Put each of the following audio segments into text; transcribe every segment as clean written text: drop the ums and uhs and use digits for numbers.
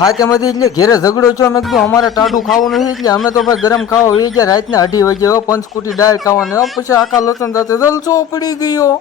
હાથેમાંથી એટલે ઘેરે ઝઘડો છો મેં કીધું અમારે ટાઢું ખાવું નથી એટલે અમે તો ભાઈ ગરમ ખાવા હોય છે રાતના 2:30 વાગે પંચકુટી ડાળ ખાવાની પછી આખા લસણ સાથે જલસો પડી ગયો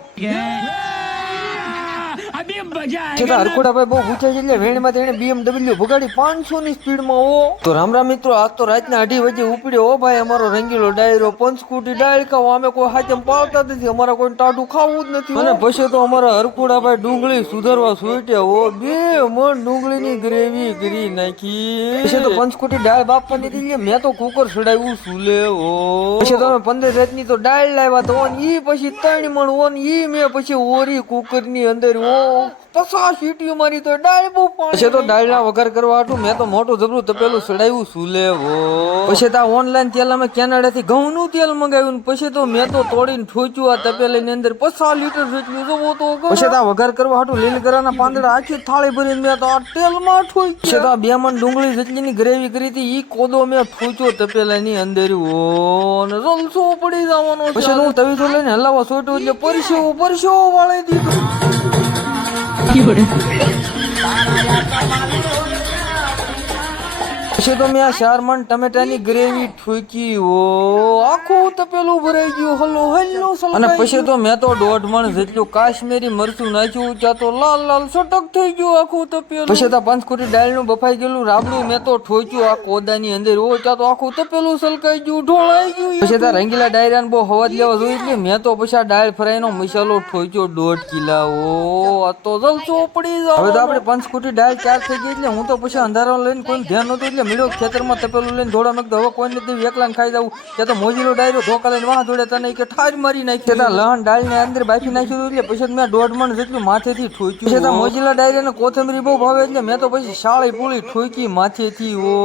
હરખોડાભાઈ બહુ પૂછે છે એટલે વેણમાં તેને BMW ભગાડી 500 ની સ્પીડમાં હો તો રામ રામ મિત્રો આજ તો રાતના 2:30 વાગે ઉપડ્યો હો ભાઈ અમારો રંગીલો ડાયરો પંચકુટી ડાળ ખાવા અમે કોઈ હાથે પાડતા નથી અમારા કોઈ ટાઢું ખાવું જ નથી અને પછી તો અમારા હરખોડાભાઈ ડુંગળી સુધારવા સોટ્યા હો 2 મણ ડુંગળીની ગ્રેવી કરી નાખી પછી તો પંચકુટી ડાળ બાપવાની હતી મેં તો કુકર ચડાવ્યું સુલે હો પછી તો 15 રાતની તો ડાળ લાવ્યા તો ઈ પછી 3 મણ હો ઈ મેં પછી ઓરી કુકર ની અંદર હો 50 સીટીઓ મારી તો ડાળ બહુ પછી તો ડાળના વઘાર કરવા હતું મેં તો મોટું જબરું તપેલું ચડાવ્યું સુલે હો પછી તો ઓનલાઈન તેલ અમે કેનેડા થી ઘઉં નું તેલ મંગાવ્યું પછી તો મેં તો તોડીને ઠોચ્યું આ તપેલા ની અંદર 50 લીટર જેટલું જોવો તો પછી તો વઘાર કરવા હતું લીલગરાના પાંદડા આખી થાળી ભરીને મેં તો આ તેલમાં ઠોચ્યું પછી તો 2 મણ ડુંગળી જેટલીની ગ્રેવી કરી હતી ઈ કોદો મેં ઠોચ્યો તપેલા ની અંદર હો ને જલસો પડી જવાનો પછી હું તવી તો લઈને હલાવા સોટ્યો એટલે પરસેવો વાળી દીધો પછી તો મેં આ 4 મણ ટમેટાની ગ્રેવી ઠોકી હો આખું તપેલું ભરાઈ ગયું હલો અને પછી તો મેં તો 1.5 મણ જેટલું કાશ્મીરી મરચું નાખ્યું ત્યાં તો લાલ સટક થઈ ગયું આખું તપેલું પછી તો પંચકુટી ડાળનું બફાઈ ગયેલું રાબડું મેં તો ઠોક્યું આ કોદાની અંદર હો ત્યાં તો આખું તપેલું સલકાઈ ગયું ઢોળાઈ ગયું પછી તો રંગીલા ડાયરાને બહુ હવા લેવા જોઈ એટલે મેં તો પછી આ ડાળ ફ્રાયનો મસાલો ઠોક્યો 1.5 કિલા હો આ તો જલસો પડી જાવ હવે તો આપણે પંચકુટી ડાળ ચાર થઈ ગઈ એટલે હું તો પછી અંધારો લઈને કોઈ ધ્યાન નતું એટલે મેળો ખેતરમાં તપેલું લઈને દોડા મેં હવે કોઈ નથી એકલા ખાઈ જવું ત્યાં તો મોજીલો ડાયરો ધોકા લઈને વાહ દોડે તને કે ઠાર મારી નાખી ત્યાં લહણ ડાળ ને અંદર બાફી નાખ્યું એટલે પછી મેં 1.5 મણ જેટલું માથેથી ઠોક્યું પછી ત્યાં મોજીલા ડાયરો ને કોથમરી બહુ ભાવે એટલે મેં તો પછી શાળી પૂળી ઠોકી માથેથી ઓ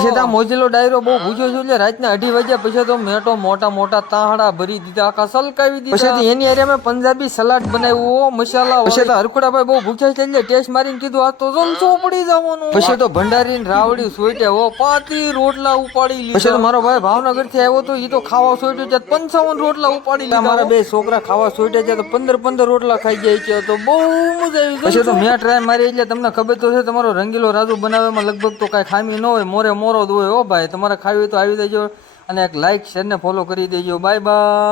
પછી ત્યાં મોજીલો ડાયરો બહુ ભૂખ્યો છે એટલે રાતના 2:30 વાગ્યા પછી તો મેં તો મોટા તાહડા ભરી દીધા આખા સલકાવી દીધા પછી એની હારે મેં પંજાબી સલાડ બનાવ્યું મસાલા પછી તો હરખોડાભાઈ બહુ ભૂખ્યા છે એટલે ટેસ્ટ મારીને કીધું આ તો જલસો પડી જવાનું પછી તો ભંડારીને રાવડી સોઈટે હો 35 રોટલા ઉપાડી લીધા પછી તો મારો ભાઈ ભાવનગર થી આવ્યો તો ઈ તો ખાવા સોઈટ્યો છે 55 રોટલા ઉપાડી લીધા મારા બે છોકરા ખાવા સોઈટ્યા છે તો 15 રોટલા ખાઈ જાય છે તો બહુ મજા આવી પછી તો મેં ટ્રાય મારી એટલે તમને ખબર તો છે તમારો રંગીલો રાજુ બનાવવામાં લગભગ તો કઈ ખામી ન હોય મોરો જ હોય હો ભાઈ તમારે ખાવી હોય તો આવી દેજો અને એક લાઈક શેર ને ફોલો કરી દેજો બાય બાય